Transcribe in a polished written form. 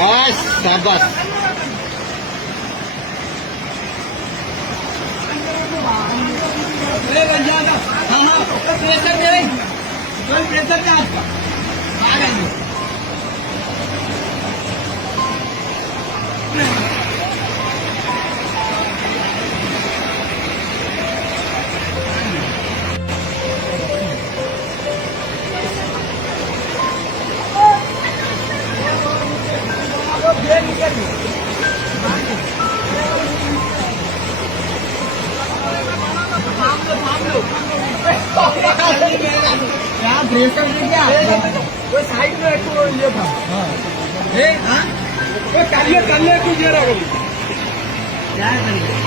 बस शाबाश हाँ हाँ प्रेशर नहीं कोई प्रेशर का आ गए क्या ब्रेकर में क्या वो साइड में एक ये था हाँ वो कालिए कुछ ये रहा क्या करिए